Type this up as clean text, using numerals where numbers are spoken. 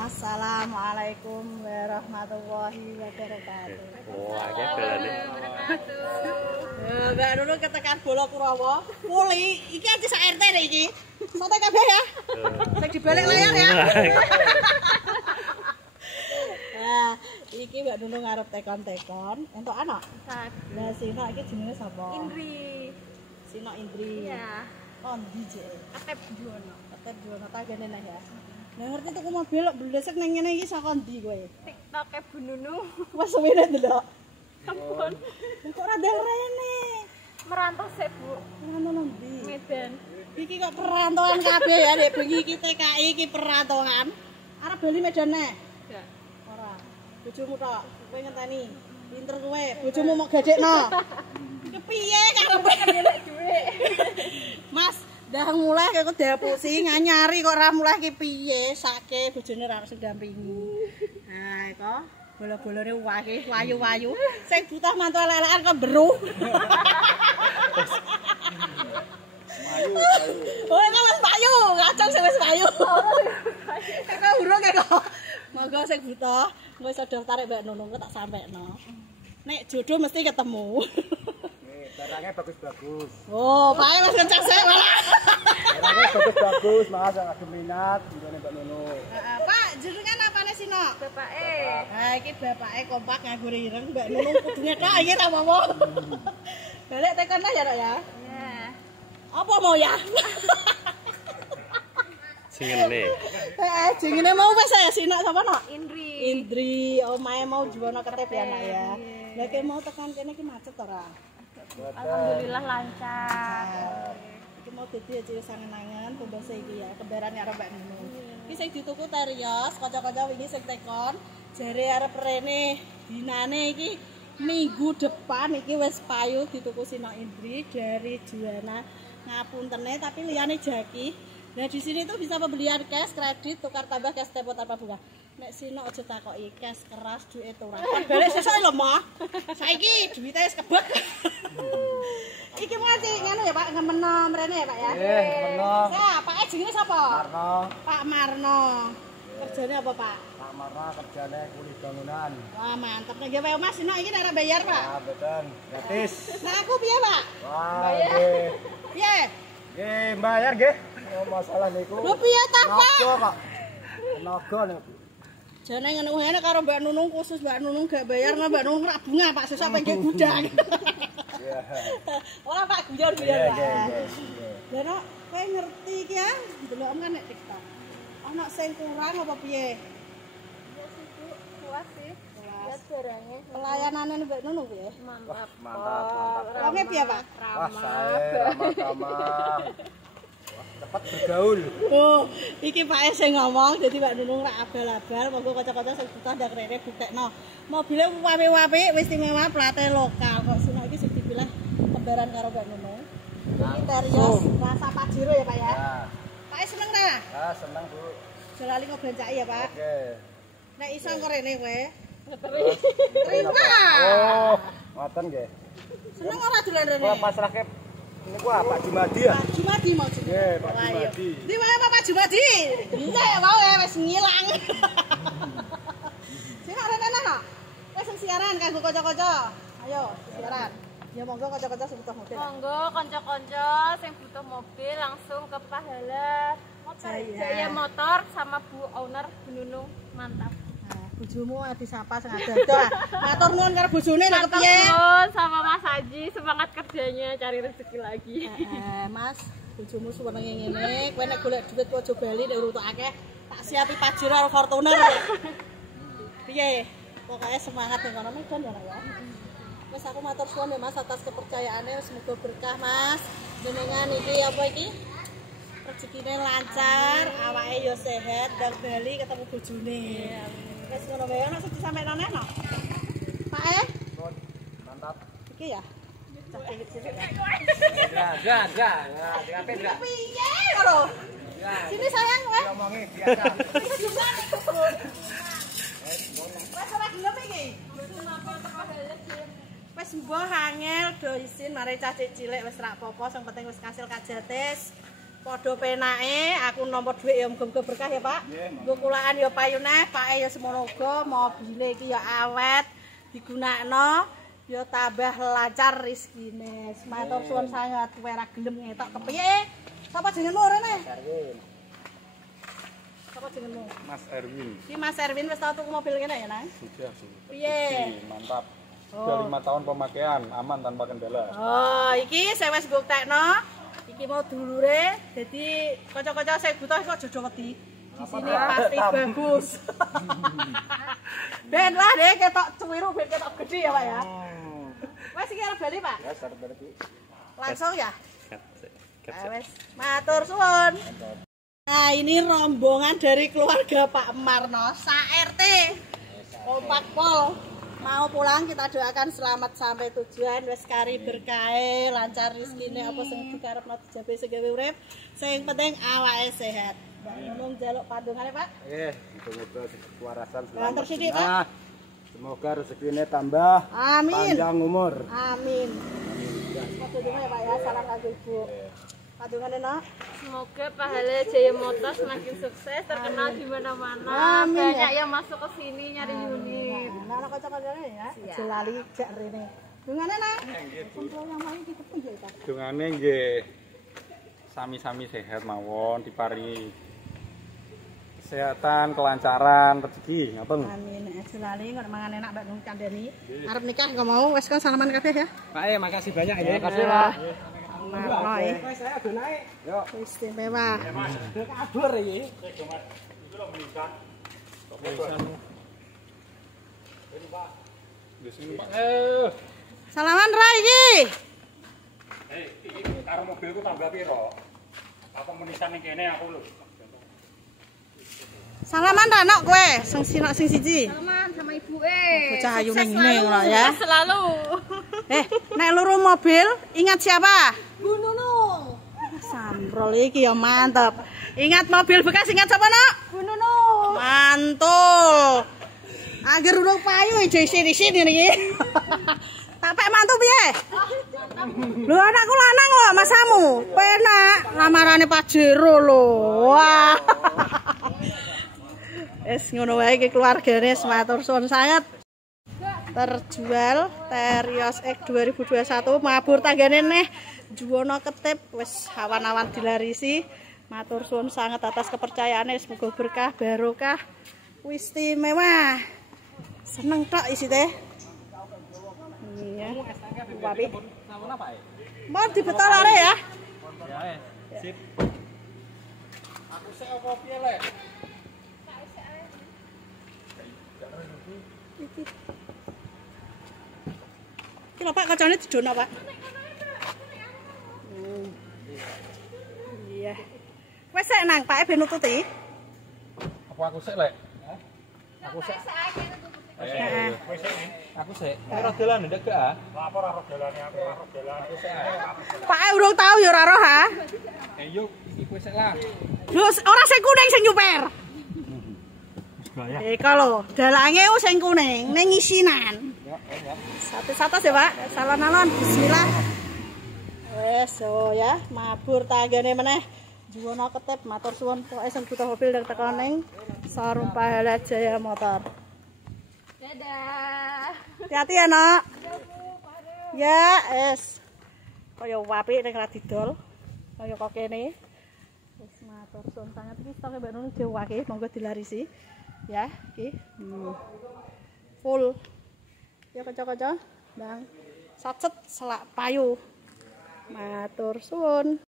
Assalamualaikum warahmatullahi wabarakatuh. Wah, dolane. Mbak Nunung ketekan bola Kurawa. Puli, iki anti sak RT nek iki. Santai kabeh ya. Sing dibalik layar ya. Nah, iki Mbak Nunung arep tekon-tekon entuk anak. Lah Sino iki jenenge sapa? Indri. Sino Indri. Iya. Kondi jek. Atep Juwono. Atep Juwono tagane neh ya. Nah ngerti tuku mobil kok blesek nang ngene iki saka ndi kowe? TikTok Bu Nunung. Wes suwene ndelok. Ampun. Kok ora ndang rene. Merantau sih Bu. Ngono ndi? Medan. Iki kok perantauan kabeh ya, Dek. Bengi iki TKI iki perantauan. Arep bali Medan neh. Enggak. Ora. Bojomu tok, kowe ngenteni. Pinter kowe, bojomu mau gadekno. Kepiye karepe golek dhuwit? Mas, dah mulai kok dapusi nganyari kok ora mulai ki piye? Sake bojone ora harus ndampingi. Ha, iku bola-bolane wae wayu-wayu. Sing butuh mantu lelekan kok beru. Mayu. Oh, kok wis payu, kacang sing wis payu. Kok urung kok. Monggo sing butuh, engko iso daftar Mbak Nunung tak sampekno. Nek jodoh mesti ketemu. Barangnya bagus-bagus. Oh, Pak wis kencang sik malah. Barangnya bagus-bagus, Mas, yang ada minat ngene Mbak Nunung. Heeh, Pak, jenengan apane Sino? Bapake. Ha, iki bapake kompak nganggo ireng Mbak Nunung kudune tok iki ra apa-apa. Balik tekan ya, Dok ya. Iya. Apa mau ya? Singene. Jengene mau wis ya Sino sapa no? Indri. Indri, omahe mau Juwono Ketep ya, Nak ya. Lah ki mau tekan kene ki macet ora? Alhamdulillah lancar. Iki mau dadi aja sangen-angen pembasa iki ya, kembaran karo Mbak Nunung. Iki sing dituku Terios, kanca-kanca wingi sing tekon, jare arep rene dinane iki minggu depan iki wis payu dituku Sino Indri dari Juwana. Ngapuntene tapi liyane jaki. Nah di sini tuh bisa pembelian cash, kredit, tukar tambah cash tempo tanpa bunga. Nek Sino aja takoki cash keras duit ora. Balik sesuk lho, Mah. Saiki duwite wis kebek. Iki masih ngono ya, Pak, ngemeno mrene ya, Pak ya. Nggih, ngemeno. Sa, Pake jenenge sapa? Marno. Pak Marno. Kerjane apa, Pak? Pak Marno kerjane kuli bangunan. Wah, mantep. Nek gawe Mas Sino iki nek ora bayar, Pak. Ah, betul. Gratis. Nah, aku piye, Pak? Wah, nggih. Piye? Nggih, bayar nggih. Oh, masalah niku. Lho piye ta, Pak? Tenaga, Kak. Tenaga niku. Jane ngono wae karo Mbak Nunung khusus Mbak Nunung gak bayar nang Mbak Nunung rak bunga Pak sesuk pengen gudang. Iya. Ora Pak guyon-guyon Iya, Pak. iya. Lah nek kowe ngerti iki ya, delok kan nek TikTok. Ana sing kurang apa piye? Iya sih Bu, puas sih. Lihat barangnya. Pelayanane Mbak Nunung piye? Mantap. Mantap. Wonge piye Pak? Wah, saya ramah-ramah. Cepat bergaul. Oh, iki Pak sing ngomong dadi Mbak Nunung rak abal-abal, monggo kanca-kanca sing butuh ndak rene buktekno. Mobile wape-wape wis istimewa plate lokal kok Sino iki sing dibilang kembaran karo Mbak Nunung. Iki Terios rasa Pajero ya Pak ya. Ya. Pak seneng ta? Ah, senang, Bu. Jalali ngobrancaki ya Pak. Oke. Nek iso engko rene kowe. Terima. Oh, ngoten nggih. Seneng ora dolan rene? Wah, pasrahke niku Pak Jumadi ya? Pak Jumadi mau jenenge. Nggih, Pak Wah, iya. Jumadi. Ndi wae Pak Jumadi? Iya ya mau ya wis ngilang. Sing rene no. Wis sing siaran kanggo kanca-kanca. Ayo, siaran. Ya monggo kanca-kanca sing butuh mobil. Monggo kanca-kanca sing butuh mobil langsung ke Pahala Motor Jaya Motor sama Bu Owner Bu Nunung. Mantap. Nah, bojomu disapa sing ada-ada. Matur nuwun karo bojone lho Mantap kepiye? Nun, sama Mas Haji, semangat kerjanya cari rezeki lagi. Mas, bojomu suwenenge ngene, kowe nek golek duit kok aja bali nek urut akeh. Tak siapi Pajero karo Fortuner. Piye? Pokoknya semangat ning kono Medan ya, Nak ya. Wis aku matur suwun ya Mas atas kepercayaane, semoga berkah Mas. Jenengan iki apa iki? Rezekine lancar, awake yo sehat, dan bali ketemu bojone. Wis ngono wae ana sing disampaikan neh no. Pak Mantap. iki ya. Cak cilik-cilik ya. Enggak. Nah, diapain enggak? Piye lho? Sini sayang kowe. Ngomongi biasa. Wes ora gelem iki. Wes mbah angel do isin mari cah cilik wis ra apa-apa sing penting wis kasil kajates. Padha penake, aku nomor dhuwit ya muga-muga berkah ya, Pak. Nggo kulaan ya payu neh, pake ya semono uga, mobile iki ya awet, digunakno ya tambah lancar rezekine. Matur suwun sanget, kowe ra gelem ngetok kepiye? Sapa jenengmu rene? Erwin. Sapa jenengmu? Mas Erwin. Iki Mas Erwin wis tau tuku mobil kene ya, Nang? Sudah sih. Piye? Mantap. Sudah 5 tahun pemakaian, aman tanpa kendala. Oh, iki saya wis buktekno. Iki mau dulure, jadi kanca-kanca sing butuh kok jojo wedi. Di sini pasti bagus. Ben lah deh ketok cuwiru ben ketok gede ya, Pak ya. Wes iki arep bali, Pak? Ya, sarep balik. Langsung ya? Wes, matur suwun. Nah, ini rombongan dari keluarga Pak Marno, sa-RT. Kompak pol. Mau pulang kita doakan selamat sampai tujuan, wis kari berkahe, lancar rezekine apa sing dikarepno dijabe segawe urip. Sing penting awake sehat. Mbak Nunung njaluk pandungane, Pak. Nggih, semoga kewarasan Lantar selamat. sithik, Pak. Semoga rezekine tambah Amin. panjang umur. Amin. Pandungane ya, Pak ya, salam kanggo Ibu. Pandungane no. Semoga pahala Jaya Motor semakin sukses, terkenal di mana-mana. Amin, Banyak ya. yang masuk ke sini nyari unit. Nah, anak kanca-kancane ya, aja lali jak rene. Dungane nak. Kumpul yang main iki kepu ya, Pak. Dungane nggih sami-sami sehat mawon, diparingi kesehatan, kelancaran, rezeki, ngoten. Amin. Aja lali kok mangan enak Mbak Nung kandhani. Arep nikah kok mau wis kan salaman kabeh ya. Pak, makasih banyak ya. Makasih, Pak. Marno ya. Wes saya ado naik. Yo. Istimewa. Kabur iki. Salaman ra iki. Iki karo mobilku tambah piro? Aku menisan ning kene aku lho. Salaman ra nok kowe, sing sinok sing siji. Teman sama ibu Bocah ayu ning ngene ngono ya. Selalu. Nek loro mobil, ingat siapa? Bu Nunung. Samprol iki ya mantep. Ingat mobil bekas, ingat siapa, Nok? Bu Nunung. Mantul. Angger urung payu aja sini-sini niki. Tak pek mantu piye? Lho anakku lanang kok, masamu. Penak lamarane Pajero lho. Wah. Wis ngono wae iki keluargane matur suwun sanget. Terjual Terios X 2021 mabur tanggane neh Juwono Ketip wis awan-awan dilarisi. Matur suwun sanget atas kepercayaane, semoga berkah barokah istimewa. Seneng tok isi teh. Iya. Wapi. Mau dibetol are ya. Sip. Aku sik opo piye le? Iki lho Pak kacane didono Pak. Iya. Wes sik nang Pak ben nututi. Apa aku sik le? Aku sik. Heeh. Aku sik. Ora dolan ndek gak? Lapor ora dolane aku ora dolan. Aku sik. Pak urung tau ya ora roh ha. Yuk, iki kowe sik lah. Lho ora sing kuning sing nyuper. Kalau dalange sing kuning ning isinan. Satu-satu ya Pak. Salon-alon bismillah. Wes oh ya, mabur tanggane meneh. Juwono Ketip matur suwun pokoke sing butuh mobil dari teko ning Showroom Pahala Jaya Motor. Dadah. Hati-hati ya, Nak. Ya, es. Kaya wapi ning ra didol. Kaya kok kene. Wis matur suwun sanget iki stoke Mbak Nunung diwake, monggo dilarisi. Ya, iki. Full. Ya kanca-kanca, Bang. Sacet selak payu. Matur suwun.